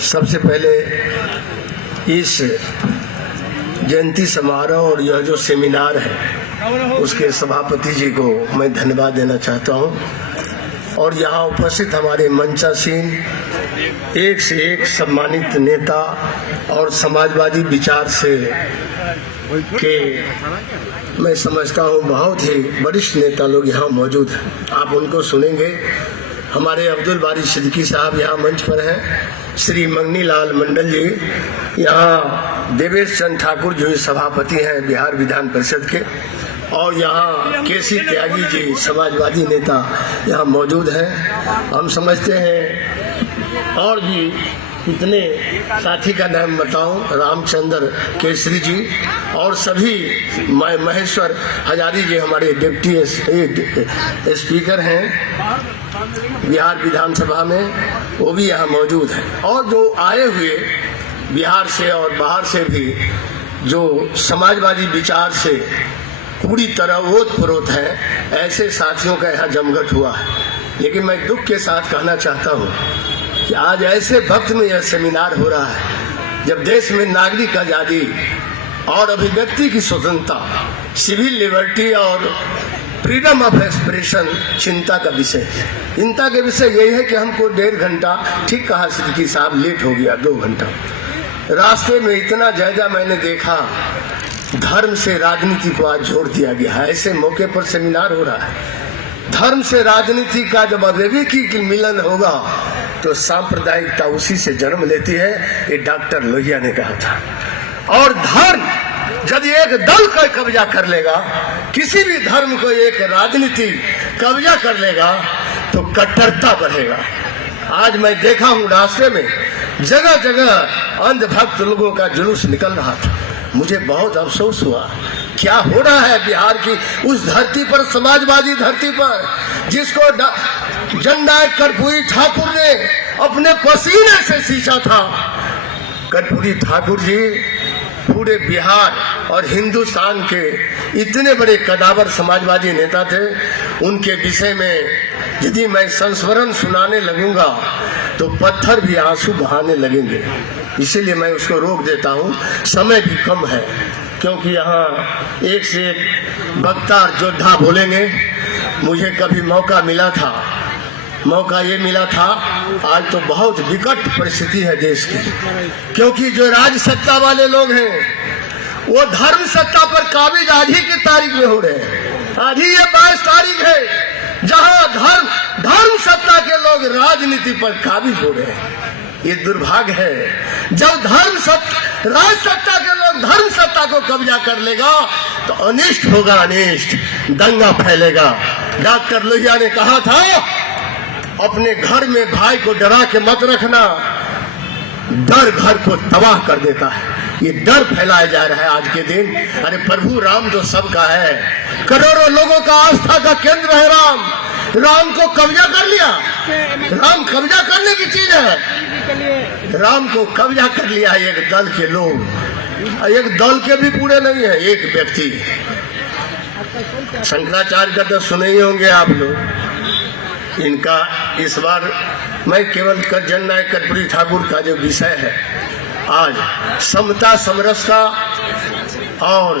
सबसे पहले इस जयंती समारोह और यह जो सेमिनार है उसके सभापति जी को मैं धन्यवाद देना चाहता हूं। और यहाँ उपस्थित हमारे मंचासीन एक से एक सम्मानित नेता और समाजवादी विचार से के मैं समझता हूँ बहुत ही वरिष्ठ नेता लोग यहाँ मौजूद हैं। आप उनको सुनेंगे। हमारे अब्दुल बारी सिद्दीकी साहब यहाँ मंच पर हैं। श्री मंगनी लाल मंडल जी, यहाँ देवेश चंद ठाकुर जो सभापति हैं बिहार विधान परिषद के, और यहाँ केसी त्यागी जी समाजवादी नेता यहाँ मौजूद हैं। हम समझते हैं और भी कितने साथी का नाम बताऊं, रामचंद्र केसरी जी और सभी महेश्वर हजारी जी हमारे डिप्टी स्पीकर हैं बिहार विधानसभा में, वो भी यहाँ मौजूद हैं। और जो आए हुए बिहार से और बाहर से भी जो समाजवादी विचार से पूरी तरह ओत-प्रोत हैं, ऐसे साथियों का यहाँ जमघट हुआ है। लेकिन मैं दुख के साथ कहना चाहता हूँ कि आज ऐसे वक्त में यह सेमिनार हो रहा है जब देश में नागरिक आजादी और अभिव्यक्ति की स्वतंत्रता, सिविल लिबर्टी और फ्रीडम ऑफ एक्सप्रेशन चिंता का विषय है। चिंता के विषय यही है कि हमको 1.5 घंटा, ठीक कहा सिद्दीकी साहब, लेट हो गया 2 घंटा। रास्ते में इतना जायजा मैंने देखा, धर्म से राजनीति को आज जोड़ दिया गया है। ऐसे मौके पर सेमिनार हो रहा है। धर्म से राजनीति का जब अविवेकी मिलन होगा तो सांप्रदायिकता उसी से जन्म लेती है, ये डॉक्टर लोहिया ने कहा था। और धर्म यदि एक दल का कब्जा कर लेगा, किसी भी धर्म को एक राजनीति कब्जा कर लेगा तो कट्टरता बढ़ेगा। आज मैं देखा हूं रास्ते में जगह जगह अंधभक्त लोगों का जुलूस निकल रहा था। मुझे बहुत अफसोस हुआ, क्या हो रहा है बिहार की उस धरती पर, समाजवादी धरती पर, जिसको जननायक कर्पूरी ठाकुर ने अपने पसीने से सींचा था। कर्पूरी ठाकुर जी पूरे बिहार और हिंदुस्तान के इतने बड़े कदावर समाजवादी नेता थे। उनके विषय में यदि मैं संस्मरण सुनाने लगूंगा तो पत्थर भी आंसू बहाने लगेंगे। इसीलिए मैं उसको रोक देता हूँ। समय भी कम है क्योंकि यहाँ एक से एक वक्ता और योद्धा बोलेंगे। मुझे कभी मौका ये मिला था, आज तो बहुत विकट परिस्थिति है देश की, क्योंकि जो राज सत्ता वाले लोग हैं वो धर्म सत्ता पर काबिज आज ही की तारीख में हो रहे हैं। आज ही ये 22 तारीख है जहां धर्म सत्ता के लोग राजनीति पर काबिज हो रहे हैं। ये दुर्भाग्य है। जब राज सत्ता के लोग धर्म सत्ता को कब्जा कर लेगा तो अनिष्ट होगा, अनिष्ट, दंगा फैलेगा। डॉक्टर लोहिया ने कहा था, अपने घर में भाई को डरा के मत रखना, डर घर को तबाह कर देता है। ये डर फैलाया जा रहा है आज के दिन। अरे प्रभु राम तो सबका है, करोड़ों लोगों का आस्था का केंद्र है राम को कब्जा कर लिया। राम कब्जा करने की चीज है। राम को कब्जा कर लिया एक दल के लोग, एक दल के भी पूरे नहीं है, एक व्यक्ति। शंकराचार्य का तो सुने ही होंगे आप लोग। इनका इस बार मैं केवल जननायक कर्पूरी ठाकुर का जो विषय है आज समता, समरसता और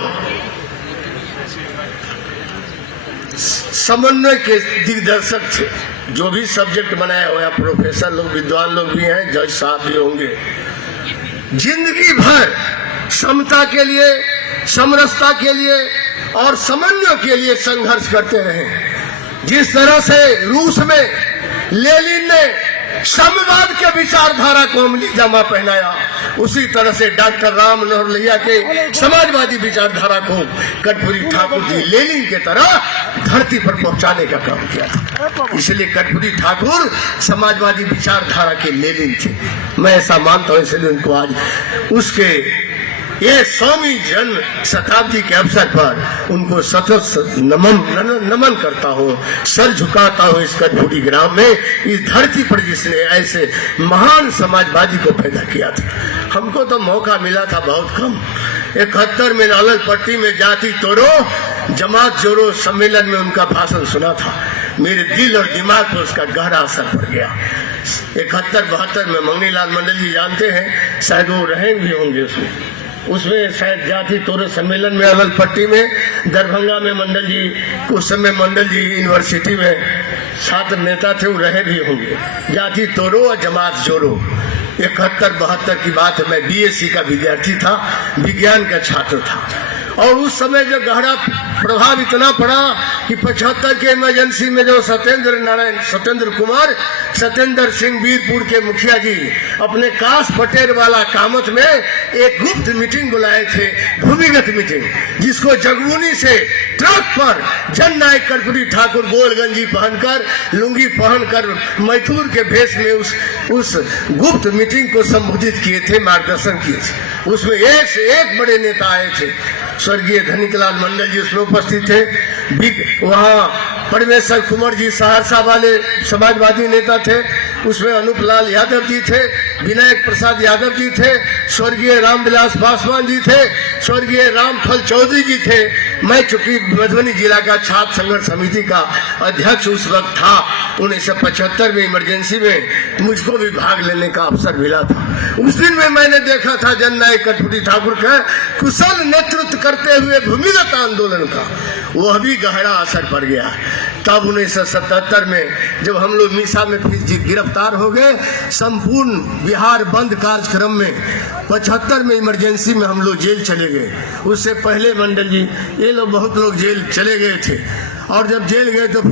समन्वय के दिग्दर्शक थे। जो भी सब्जेक्ट बनाया हुआ, प्रोफेसर लोग, विद्वान लोग भी हैं, जज साहब भी होंगे। जिंदगी भर समता के लिए, समरसता के लिए और समन्वय के लिए संघर्ष करते रहे। जिस तरह से रूस में लेनिन ने साम्यवाद के विचारधारा को अमली जामा पहनाया, उसी तरह से डॉक्टर राम मनोहर लोहिया के समाजवादी विचारधारा को कर्पूरी ठाकुर जी लेनिन के तरह धरती पर पहुंचाने का काम किया था। इसलिए कर्पूरी ठाकुर समाजवादी विचारधारा के लेनिन थे। मैं ऐसा मानता हूं, इसलिए उनको आज उसके ये 100वीं जन्म शताब्दी के अवसर पर उनको सतत नमन करता हूँ, सर झुकाता हूँ इस कर्पूरी ग्राम में, इस धरती पर जिसने ऐसे महान समाजवादी को पैदा किया था। हमको तो मौका मिला था बहुत कम, 71 में नालल पट्टी में जाति तोड़ो जमात जोड़ो सम्मेलन में उनका भाषण सुना था। मेरे दिल और दिमाग पर उसका गहरा असर पड़ गया। 71-72 में मंगनीलाल मंडल जी जानते हैं, शायद वो रहे भी होंगे उसमें शायद जाति तोड़ो सम्मेलन में नालल पट्टी में, दरभंगा में मंडल जी, उस समय मंडल जी यूनिवर्सिटी में छात्र नेता थे, वो रहे भी होंगे। जाति तोड़ो और जमात जोड़ो, 71-72 की बात है। मैं बीएससी का विद्यार्थी था, विज्ञान का छात्र था, और उस समय जो गहरा प्रभाव इतना पड़ा कि 75 के इमरजेंसी में जो सत्येंद्र कुमार सत्येंद्र सिंह वीरपुर के मुखिया जी अपने काश पटेल वाला कामत में एक गुप्त मीटिंग बुलाए थे, भूमिगत मीटिंग, जिसको जगमुनी से ट्रक पर जननायक कर्पूरी ठाकुर गोलगंजी पहनकर, लुंगी पहनकर, मैथुर के भेष में उस गुप्त मीटिंग को संबोधित किए थे, मार्गदर्शन किए थे। उसमें एक से एक बड़े नेता आए थे। स्वर्गीय धनिकलाल मंडल जी उसमें उपस्थित थे, वहाँ परमेश्वर कुमार जी सहरसा वाले समाजवादी नेता थे, उसमें अनूप लाल यादव जी थे, विनायक प्रसाद यादव जी थे, स्वर्गीय रामविलास पासवान जी थे, स्वर्गीय रामफल चौधरी जी थे। मैं चूंकि मधुबनी जिला का छात्र संघर्ष समिति का अध्यक्ष उस वक्त था, 1975 में इमरजेंसी में मुझको भी भाग लेने का अवसर मिला था। उस दिन में मैंने देखा था जननायक कर्पूरी ठाकुर का कुशल नेतृत्व करते हुए भूमिगत आंदोलन का, वह भी गहरा असर पड़ गया। तब 1977 में जब हम लोग मीसा में फिर गिरफ्तार हो गए, संपूर्ण बिहार बंद कार्यक्रम में 75 में इमरजेंसी में हम लोग जेल चले गए। उससे पहले मंडल जी ये लोग बहुत लोग जेल चले गए थे, और जब जेल गए तो